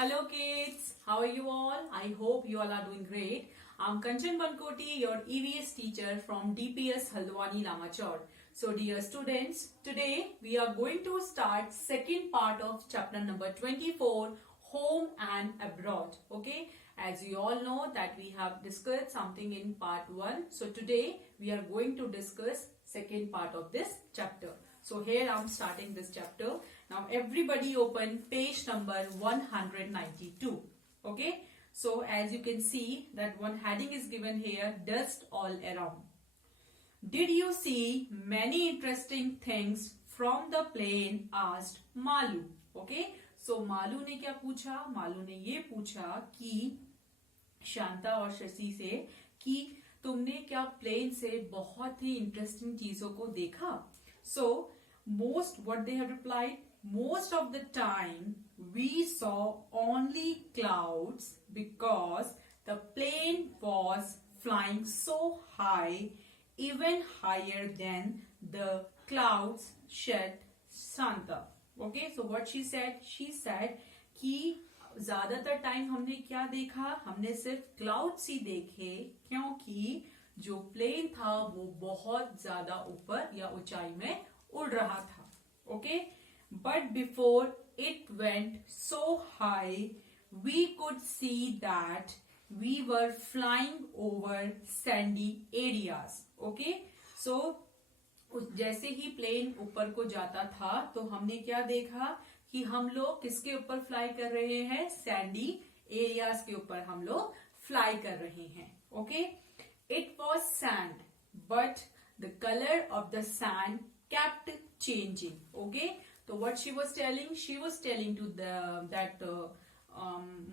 Hello kids, how are you all? I hope you all are doing great. I'm Kanchan Bankoti, your EVS teacher from DPS Haldwani Ramachar. So dear students, today we are going to start second part of chapter number 24, Home and Abroad. Okay, as you all know that we have discussed something in part 1. So today we are going to discuss second part of this chapter. So here I'm starting this chapter. Now everybody open page number 192. Okay. So as you can see that one heading is given here, dust all around. Did you see many interesting things from the plane? Asked Malu. Okay. So Malu ने क्या पूछा? मालू ने ये पूछा कि शांता और शशि से कि तुमने क्या प्लेन से बहुत ही इंटरेस्टिंग चीजों को देखा? So what they have replied, most of the time we saw only clouds because the plane was flying so high, even higher than the clouds, said Shanta. Okay, so what she said कि ज्यादातर time हमने क्या देखा? हमने सिर्फ clouds ही देखे क्योंकि जो प्लेन था वो बहुत ज्यादा ऊपर या ऊंचाई में उड़ रहा था. Okay, but before it went so high we could see that we were flying over sandy areas. Okay, so जैसे ही प्लेन ऊपर को जाता था तो हमने क्या देखा कि हम लोग किसके ऊपर फ्लाई कर रहे हैं? सैंडी एरियाज के ऊपर हम लोग फ्लाई कर रहे हैं. Okay, it was sand but the colour of the sand kept changing. Okay, so what she was telling to that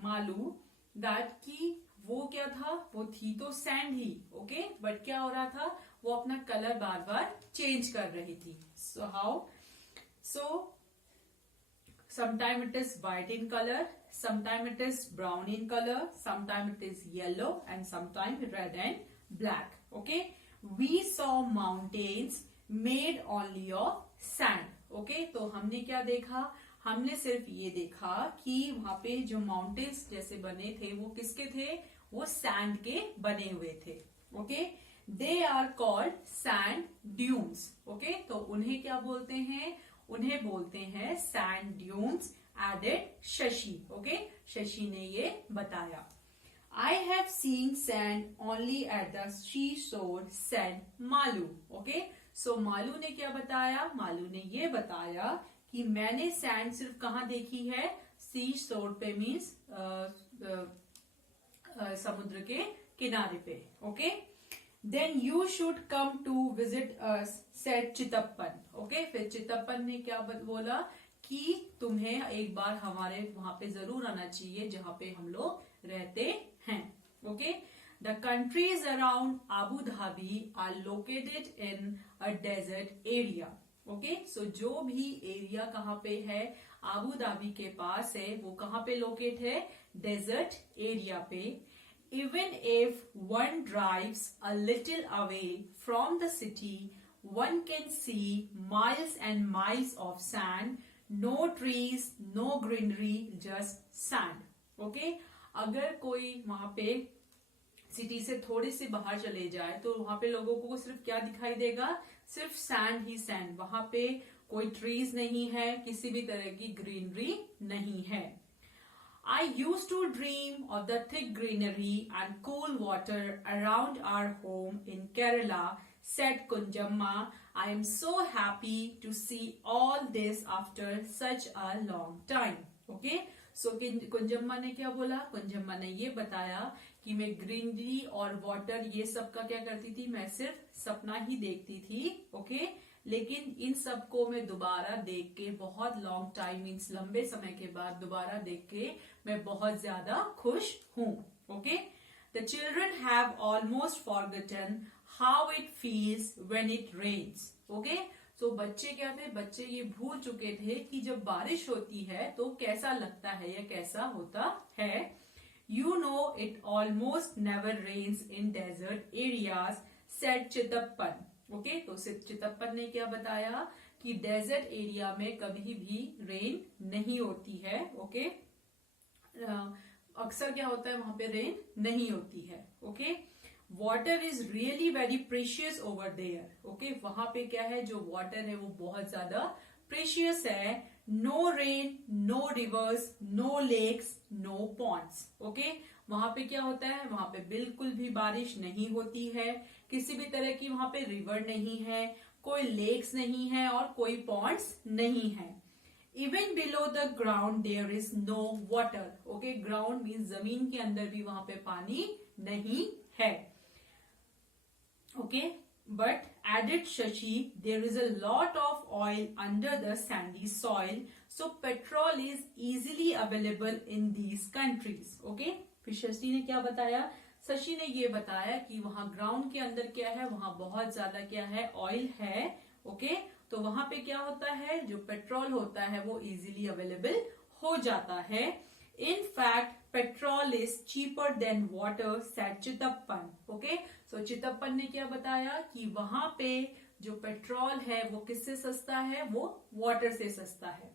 Malu that कि वो क्या था? वो थी तो सैंड ही. ओके, बट क्या हो रहा था? वो अपना कलर बार बार चेंज कर रही थी. So how? So sometime it is white in color, sometime it is brown in color, sometime it is yellow, and sometime red and black. Okay, we saw mountains made only of sand. Okay, तो हमने क्या देखा? हमने सिर्फ ये देखा कि वहां पे जो माउंटेन्स जैसे बने थे वो किसके थे? वो सैंड के बने हुए थे. Okay, they are called sand dunes. Okay, तो उन्हें क्या बोलते हैं? उन्हें बोलते हैं sand dunes. Added Shashi. Okay, Shashi ने ये बताया. I have seen sand only at the seashore, said Malu. Okay, so Malu ने क्या बताया? मालू ने ये बताया कि मैंने सैंड सिर्फ कहाँ देखी है? सी शोर पे मीन्स समुद्र के किनारे पे. Okay, then you should come to visit us, said Chithappan. Okay, फिर चितप्पन ने क्या बोला कि तुम्हें एक बार हमारे वहां पे जरूर आना चाहिए जहां पे हम लोग रहते हैं. Okay, the countries around Abu Dhabi are located in a desert area. Okay, so जो भी एरिया कहाँ पे है आबू धाबी के पास है वो कहाँ पे लोकेट है? डेजर्ट एरिया पे. Even if one drives a little away from the city one can see miles and miles of sand. No trees, no greenery, just sand. Okay, अगर कोई वहां पे सिटी से थोड़ी सी बाहर चले जाए तो वहां पे लोगों को सिर्फ क्या दिखाई देगा? सिर्फ सैंड ही सैंड. वहां पे कोई ट्रीज नहीं है, किसी भी तरह की ग्रीनरी नहीं है. I used to dream of the thick greenery and cool water around our home in Kerala, said Kunjamma. I am so happy to see all this after such a long time. Okay, so Kunjamma ने क्या बोला? कुंजम्मा ने ये बताया कि मैं greenery और water ये सब का क्या करती थी? मैं सिर्फ सपना ही देखती थी. ओके, लेकिन इन सबको मैं दोबारा देख के बहुत लॉन्ग टाइम मीन्स लंबे समय के बाद दोबारा देख के मैं बहुत ज्यादा खुश हूं. Okay, the children have almost forgotten how it feels when it rains. Okay, so बच्चे क्या थे? बच्चे ये भूल चुके थे कि जब बारिश होती है तो कैसा लगता है या कैसा होता है. You know it almost never rains in desert areas, said Chithappan. Okay, तो चितप्पन ने क्या बताया कि डेजर्ट एरिया में कभी भी रेन नहीं होती है. ओके, अक्सर क्या होता है, वहां पे रेन नहीं होती है. Okay, water is really very precious over there. Okay, वहां पे क्या है, जो वाटर है वो बहुत ज्यादा प्रेशियस है. No rain, no rivers, no lakes, no ponds. Okay, वहां पे क्या होता है, वहां पे बिल्कुल भी बारिश नहीं होती है, किसी भी तरह की वहां पे रिवर नहीं है, कोई लेक्स नहीं है और कोई पॉन्ड्स नहीं है. Even below the ground there is no water. Okay, ground mean जमीन के अंदर भी वहां पे पानी नहीं है. Okay, but added Shashi, there is a lot of oil under the sandy soil, so petrol is easily available in these countries. Okay, फिर शशि ने क्या बताया, शशि ने ये बताया कि वहां ग्राउंड के अंदर क्या है, वहां बहुत ज्यादा क्या है, ऑयल है. ओके, तो वहां पे क्या होता है, जो पेट्रोल होता है वो इजीली अवेलेबल हो जाता है. In fact, petrol is cheaper than water, said Chithappan. Okay, so Chithappan ने क्या बताया कि वहां पे जो पेट्रोल है वो किससे सस्ता है, वो वाटर से सस्ता है.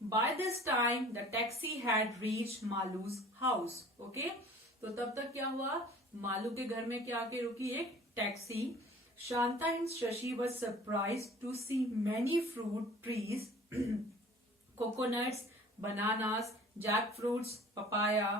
By this time, the taxi had reached Malu's house. Okay, तो तब तक क्या हुआ, मालू के घर में क्या आके रुकी, एक taxi. Shanta and Shashi was surprised to see many fruit trees, coconuts, bananas, jackfruits, papaya,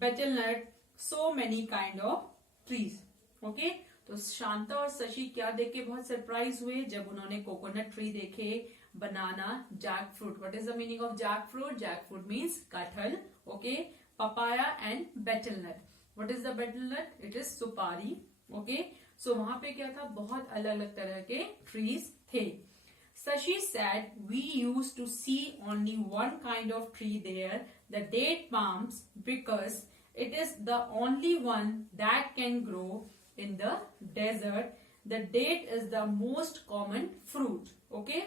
betelnut, so many kind of trees. Okay, तो शांता और शशि क्या देख के बहुत सरप्राइज हुए, जब उन्होंने कोकोनट ट्री देखे, banana, jack fruit. What is the meaning of jack fruit? Jack fruit means kathal. Okay, papaya and betelnut. What is the betelnut? It is supari. Okay, so वहां पे क्या था, बहुत अलग अलग तरह के ट्रीज थे. Shashi said, we used to see only one kind of tree there, the date palms, because it is the only one that can grow in the desert. The date is the most common fruit. Okay?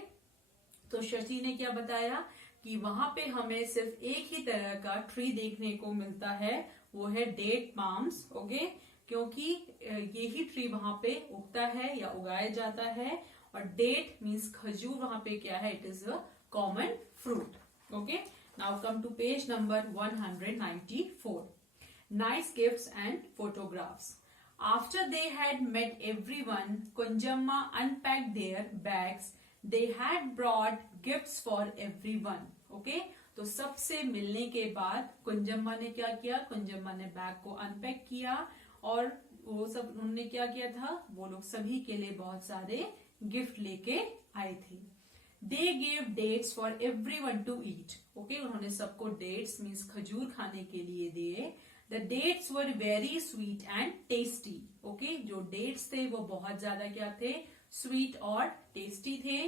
तो शशि ने क्या बताया कि वहां पे हमें सिर्फ एक ही तरह का ट्री देखने को मिलता है, वो है डेट पाम्स. ओके, क्योंकि यही ट्री वहां पे उगता है या उगाया जाता है, और डेट मीन्स खजूर वहां पे क्या है, it is a common fruit. Okay, now come to page number 194. Nice gifts and photographs. After they had met everyone, Kunjamma unpacked their bags. They had brought gifts for everyone. Okay? तो सबसे मिलने के बाद कुंजम्मा ने क्या किया, कुंजम्मा ने bag को अनपैक किया और वो सब उन्होंने क्या किया था, वो लोग सभी के लिए बहुत सारे गिफ्ट लेके आए थे. They gave dates for everyone to eat. Okay? उन्होंने सबको dates मीन्स खजूर खाने के लिए दिए. The dates were very sweet and tasty. Okay? जो dates थे वो बहुत ज्यादा क्या थे, sweet और tasty थे.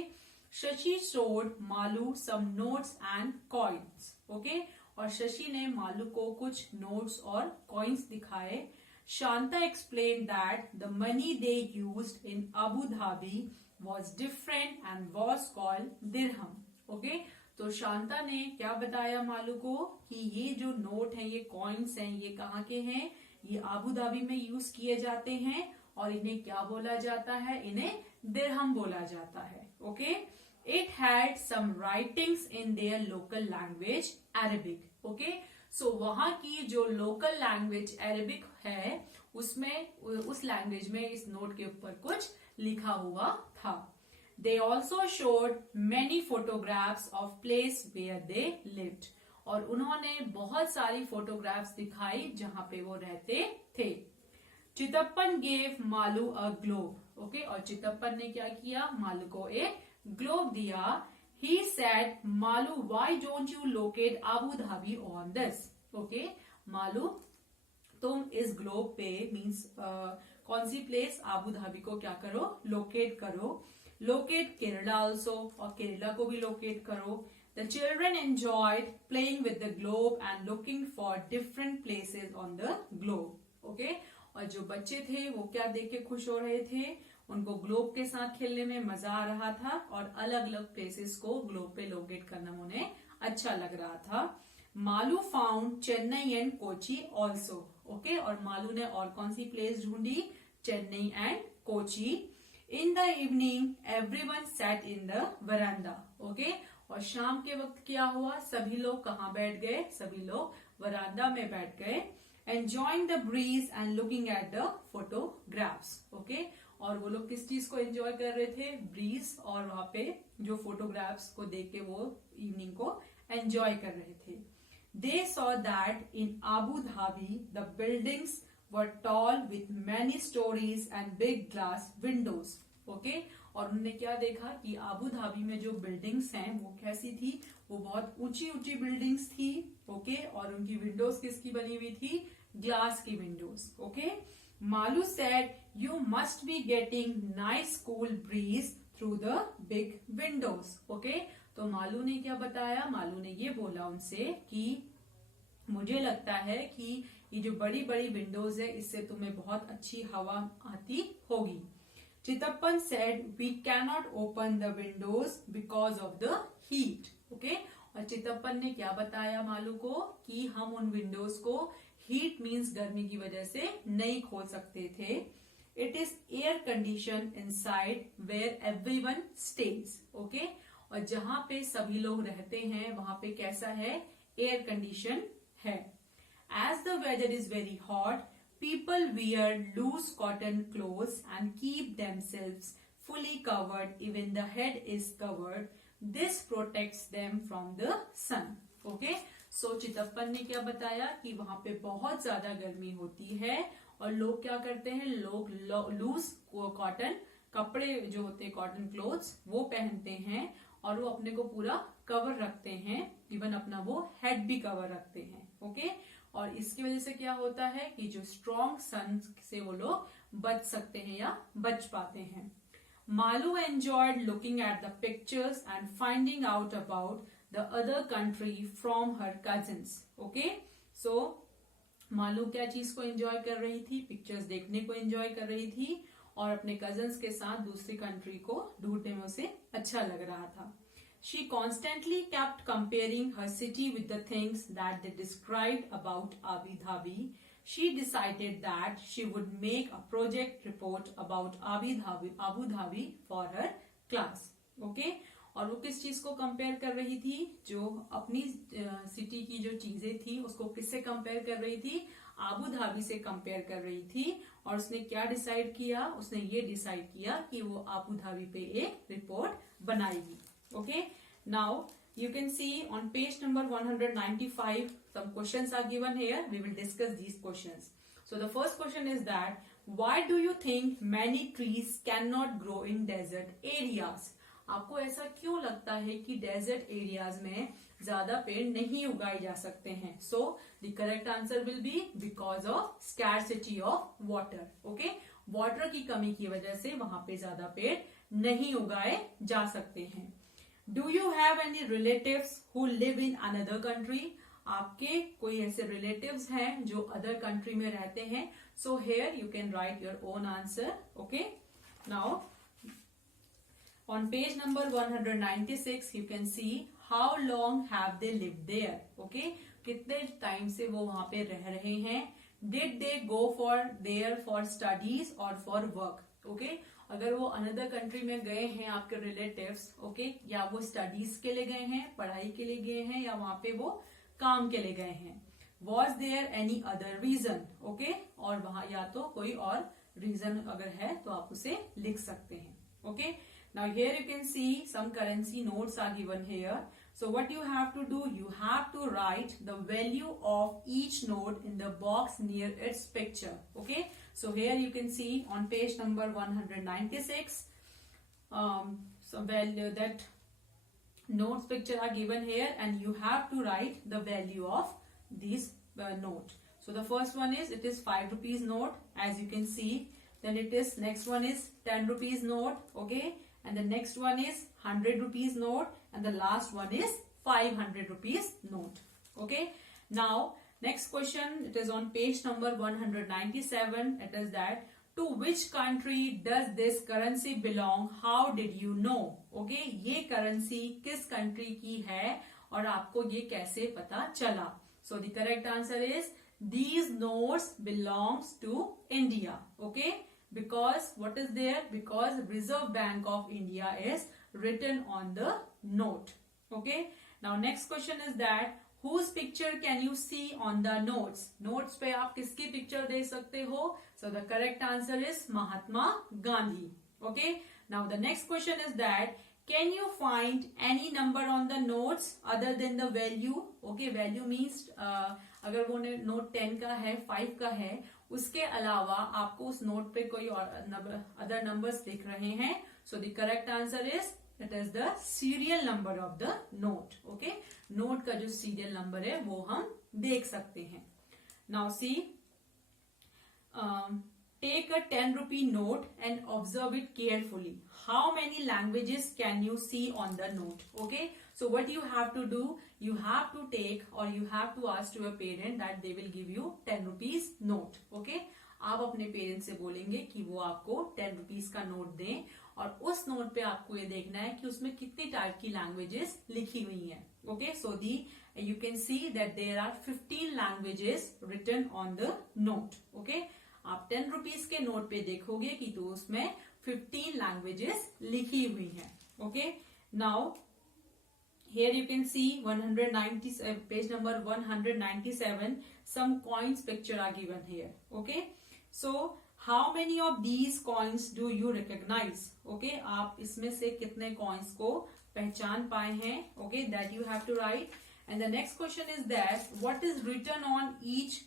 Shashi showed Malu some notes and coins. Okay? और शशि ने मालू को कुछ notes और coins दिखाए. Shanta explained that the money they used in Abu Dhabi was different and was called dirham. Okay? तो शांता ने क्या बताया मालू को कि ये जो नोट हैं, ये कॉइन्स हैं, ये कहाँ के हैं, ये आबू धाबी में यूज किए जाते हैं और इन्हें क्या बोला जाता है, इन्हें दिरहम बोला जाता है. Okay, it had some writings in their local language Arabic. Okay, so वहां की जो लोकल लैंग्वेज अरेबिक है, उसमें उस लैंग्वेज में इस नोट के ऊपर कुछ लिखा हुआ था. They also showed many photographs of place where they lived. और उन्होंने बहुत सारी फोटोग्राफ्स दिखाई जहां पे वो रहते थे. Chittappan gave Malu a globe. Okay, और चितप्पन ने क्या किया, मालू को एक ग्लोब दिया. He said, Malu, why don't you locate Abu Dhabi on this? Okay, Malu तुम इस ग्लोब पे मीन्स कौन सी प्लेस, आबू धाबी को क्या करो, लोकेट करो. Locate Kerala also, और केरला को भी लोकेट करो. The children enjoyed playing with the globe and looking for different places on the globe. Okay? और जो बच्चे थे वो क्या देख के खुश हो रहे थे, उनको ग्लोब के साथ खेलने में मजा आ रहा था और अलग अलग प्लेसेस को ग्लोब पे लोकेट करना उन्हें अच्छा लग रहा था. Malu found Chennai and Kochi also. Okay, और मालू ने और कौन सी प्लेस ढूंढी, Chennai and Kochi. In the evening, everyone sat in the veranda. Okay? और शाम के वक्त क्या हुआ, सभी लोग कहाँ बैठ गए, सभी लोग वरांडा में बैठ गए, enjoying the breeze and looking at the photographs. Okay, और वो लोग किस चीज को एंजॉय कर रहे थे? ब्रीज, और वहां पे जो फोटोग्राफ्स को देख के वो इवनिंग को एंजॉय कर रहे थे। They saw that in Abu Dhabi the buildings were toll with many stories and big glass Windows. Okay, और उन्होंने क्या देखा कि आबू धाबी में जो बिल्डिंग्स हैं वो कैसी थी? वो बहुत ऊंची ऊंची बिल्डिंग्स थी। ओके, और उनकी विंडोज किसकी बनी हुई थी? ग्लास की Windows. Okay, Malu said you must be getting nice cool bridge through the big Windows. Okay, तो मालू ने क्या बताया? मालू ने ये बोला उनसे कि मुझे लगता है कि ये जो बड़ी बड़ी विंडोज है इससे तुम्हें बहुत अच्छी हवा आती होगी। Chittappan said we cannot open the windows because of the heat. Okay? और चितप्पन ने क्या बताया मालू को? कि हम उन विंडोज को हीट मीन्स गर्मी की वजह से नहीं खोल सकते थे। It is air condition inside where everyone stays. Okay, और जहां पे सभी लोग रहते हैं वहां पे कैसा है? एयर कंडीशन है। As the weather is very hot, people wear loose cotton clothes and keep themselves fully covered, even the head is covered. This protects them from the sun. Okay? So chittappan ने क्या बताया कि वहां पे बहुत ज्यादा गर्मी होती है और लोग क्या करते हैं? लोग लूज कॉटन कपड़े जो होते हैं, कॉटन क्लोथ्स, वो पहनते हैं और वो अपने को पूरा कवर रखते हैं, इवन अपना वो हेड भी कवर रखते हैं। ओके, और इसकी वजह से क्या होता है कि जो स्ट्रॉन्ग सन से वो लोग बच सकते हैं या बच पाते हैं। Malu enjoyed looking at the pictures and finding out about the other country from her cousins. Okay, so Malu क्या चीज को एंजॉय कर रही थी? पिक्चर्स देखने को एंजॉय कर रही थी और अपने कजिन्स के साथ दूसरी कंट्री को ढूंढने में उसे अच्छा लग रहा था। She constantly kept comparing her city with the things that they described about Abu Dhabi. She decided that she would make a project report about Abu Dhabi for her class. Okay? और वो किस चीज को compare कर रही थी? जो अपनी सिटी की जो चीजें थी उसको किससे कंपेयर कर रही थी? आबू धाबी से कंपेयर कर रही थी। और उसने क्या डिसाइड किया? उसने ये डिसाइड किया कि वो आबू धाबी पे एक रिपोर्ट बनाएगी। Okay, now you can see on page number 195 some questions are given here. We will discuss these questions. So the first question is that why do you think many trees cannot grow in desert areas? आपको ऐसा क्यों लगता है कि desert areas में ज्यादा पेड़ नहीं उगाए जा सकते हैं? So the correct answer will be because of scarcity of water. Okay, water की कमी की वजह से वहां पे ज्यादा पेड़ नहीं उगाए जा सकते हैं। Do you have any relatives who live in another country? आपके कोई ऐसे relatives हैं जो other country में रहते हैं? So here you can write your own answer. Okay. Now on page number 196 you can see how long have they lived there. Okay. कितने time से वो वहां पे रह रहे हैं? Did they go there for studies or for work? Okay. अगर वो अनदर कंट्री में गए हैं आपके रिलेटिव्स, ओके, या वो स्टडीज के लिए गए हैं, पढ़ाई के लिए गए हैं, या वहां पे वो काम के लिए गए हैं। Was there any other reason? Okay, और वहां या तो कोई और रीजन अगर है तो आप उसे लिख सकते हैं। Okay, now here you can see some currency notes are given here. So what you have to do, you have to write the value of each note in the box near its picture. Okay, so here you can see on page number 196 so value that notes picture are given here and you have to write the value of this note. So the first one is, it is 5 rupees note as you can see. Then it is, next one is 10 rupees note. Okay, and the next one is 100 rupees note and the last one is 500 rupees note. Okay, now next question, it is on page number 197. It is that to which country does this currency belong? How did you know? Okay, ये currency किस country की है और आपको ये कैसे पता चला? So the correct answer is these notes belongs to India. Okay, because what is there? Because Reserve Bank of India is written on the note. Okay, now next question is that Whose picture can you see on the notes? Notes पे आप किसकी picture देख सकते हो? So the correct answer is Mahatma Gandhi. Okay. Now the next question is that can you find any number on the notes other than the value? Okay, value means अगर वो note 10 का है, 5 का है, उसके अलावा आपको उस नोट पे कोई और अदर नंबर्स दिख रहे हैं. So the correct answer is it is the serial number of the note. Okay, note का जो सीरियल नंबर है वो हम देख सकते हैं. Now see, take a 10 rupee note and observe it carefully. How many languages can you see on the note? Okay, so what you have to do, you have to take or you have to ask to your parent that they will give you 10 rupees note. Okay, आप अपने parents से बोलेंगे कि वो आपको 10 rupees का note दें और उस नोट पे आपको ये देखना है कि उसमें कितनी टाइप की लैंग्वेजेस लिखी हुई हैं. Okay, so the you can see that there are 15 languages written on the note. Okay, आप 10 रुपीज के नोट पे देखोगे कि तो उसमें 15 लैंग्वेजेस लिखी हुई हैं. Okay, now here you can see 190 page number 197, some coins picture are given here. Okay, so how many of these coins do you recognize? Okay, आप इसमें से कितने coins को पहचान पाए हैं? Okay, that you have to write. And the next question is that what is written on each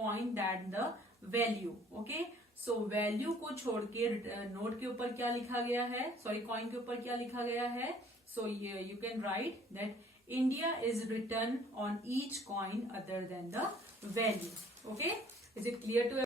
coin that the value? Okay, so value को छोड़ के नोट के ऊपर क्या लिखा गया है, सॉरी कॉइन के ऊपर क्या लिखा गया है? So you can write that India is written on each coin other than the value. Okay, is it clear to